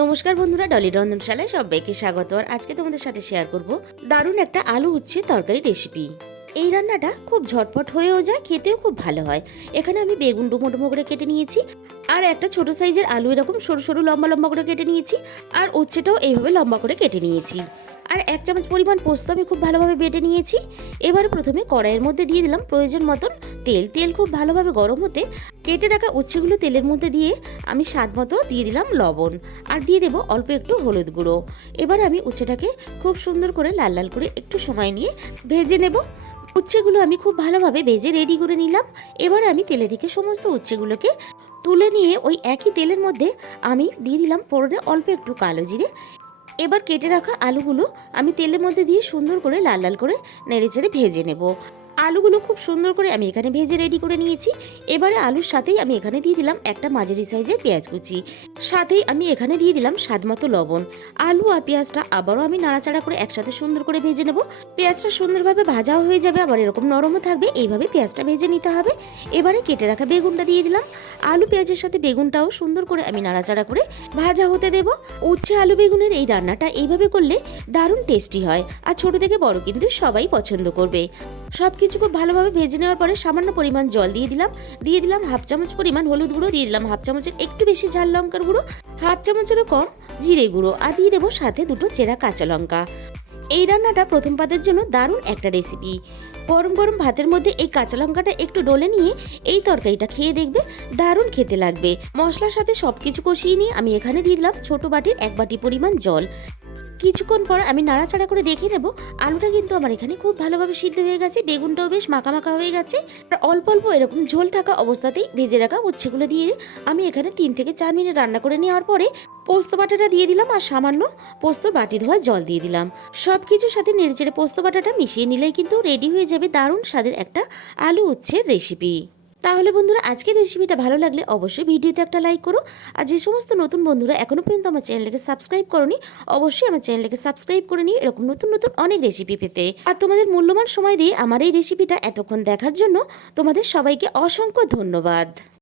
নমস্কার বন্ধুরা, ডলি রন্ধনশালায় সবাইকে স্বাগত। আর আজকে তোমাদের সাথে শেয়ার করব দারুণ একটা আলু উচ্ছে তরকারি রেসিপি। এই রান্নাটা খুব ঝটপট হয়েও যায়, খেতেও খুব ভালো হয়। এখানে আমি বেগুন ডুমো ডুমো করে কেটে নিয়েছি, আর একটা ছোট সাইজের আলু এরকম সরু সরু লম্বা লম্বা করে কেটে নিয়েছি, আর উচ্ছেটাও এইভাবে লম্বা করে কেটে নিয়েছি। আর 1 চামচ পরিমাণ পোস্ত আমি খুব ভালোভাবে বেটে নিয়েছি। এবার প্রথমে কড়াইয়ের মধ্যে দিয়ে দিলাম প্রয়োজন মতন তেল। তেল খুব ভালোভাবে গরম হতে কেটে রাখা উচ্ছেগুলো তেলের মধ্যে দিয়ে আমি স্বাদ মতো দিয়ে দিলাম লবণ, আর দিয়ে দেবো অল্প একটু হলুদ গুঁড়ো। এবার আমি উচ্ছেটাকে খুব সুন্দর করে লাল লাল করে একটু সময় নিয়ে ভেজে নেব। উচ্ছেগুলো আমি খুব ভালোভাবে ভেজে রেডি করে নিলাম। এবার আমি তেলে থেকে সমস্ত উচ্ছেগুলোকে তুলে নিয়ে ওই একই তেলের মধ্যে আমি দিয়ে দিলাম ফোড়নে অল্প একটু কালো জিরে। এবার কেটে রাখা আলুগুলো আমি তেলের মধ্যে দিয়ে সুন্দর করে লাল লাল করে নেড়েচেড়ে ভেজে নেব। আলুগুলো খুব সুন্দর করে আমি এখানে ভেজে রেডি করে নিয়েছি। এবারে আলুর সাথেই আমি এখানে দিয়ে দিলাম একটা মাঝারি সাইজের পেঁয়াজ কুচি, সাথেই আমি এখানে দিয়ে দিলাম স্বাদমতো লবণ। আলু আর পেঁয়াজটা আবারও আমি নাড়াচাড়া করে একসাথে সুন্দর করে ভেজে নেব। পেঁয়াজটা সুন্দরভাবে ভাজাও হয়ে যাবে, আবার এরকম নরমও থাকবে, এইভাবে পেঁয়াজটা ভেজে নিতে হবে। এবারে কেটে রাখা বেগুনটা দিয়ে দিলাম। আলু পেঁয়াজের সাথে বেগুনটাও সুন্দর করে আমি নাড়াচাড়া করে ভাজা হতে দেব। উচ্ছে আলু বেগুনের এই রান্নাটা এইভাবে করলে দারুণ টেস্টি হয়, আর ছোট থেকে বড় কিন্তু সবাই পছন্দ করবে। সবকিছু খুব ভালোভাবে ভেজে নেওয়ার পরে সামান্য পরিমাণ জল দিয়ে দিলাম 1/2 চামচ পরিমাণ হলুদ গুঁড়ো, দিয়ে দিলাম 1/2 চামচের একটু বেশি ঝাল লঙ্কার গুঁড়ো, 1/2 চামচেরও কম জিরে গুঁড়ো, আর দিয়ে দেবো সাথে 2টো চেরা কাঁচা লঙ্কা। এই রান্নাটা প্রথম পাতের জন্য দারুণ একটা রেসিপি। গরম গরম ভাতের মধ্যে এই কাঁচা লঙ্কাটা একটু ডলে নিয়ে এই তরকারিটা খেয়ে দেখবে, দারুণ খেতে লাগবে। মশলার সাথে সবকিছু কষিয়ে নিয়ে আমি এখানে দিয়ে দিলাম ছোট বাটির 1 বাটি পরিমাণ জল। কিছুক্ষণ পর আমি নাড়াচাড়া করে দেখে নেব। আলুটা কিন্তু আমার এখানে খুব ভালোভাবে সিদ্ধ হয়ে গেছে, বেগুনটাও বেশ মাখা মাখা হয়ে গেছে। আর অল্প অল্প এরকম ঝোল থাকা অবস্থাতেই ভেজে রাখা উচ্ছেগুলো দিয়ে আমি এখানে 3 থেকে 4 মিনিট রান্না করে নেওয়ার পরে পোস্ত বাটাটা দিয়ে দিলাম, আর সামান্য পোস্ত বাটি ধোয়া জল দিয়ে দিলাম। সব কিছুর সাথে নেড়েচেড়ে পোস্ত বাটাটা মিশিয়ে নিলেই কিন্তু রেডি হয়ে যাবে দারুণ স্বাদের একটা আলু উচ্ছের রেসিপি। তাহলে বন্ধুরা, আজকের রেসিপিটা ভালো লাগলে অবশ্যই ভিডিওতে একটা লাইক করো। আর যে সমস্ত নতুন বন্ধুরা এখনো পর্যন্ত আমার চ্যানেলকে সাবস্ক্রাইব করোনি, অবশ্যই আমার চ্যানেলকে সাবস্ক্রাইব করে নিয়ে এরকম নতুন নতুন অনেক রেসিপি পেতে। আর তোমাদের মূল্যবান সময় দিয়ে আমার এই রেসিপিটা এতক্ষণ দেখার জন্য তোমাদের সবাইকে অসংখ্য ধন্যবাদ।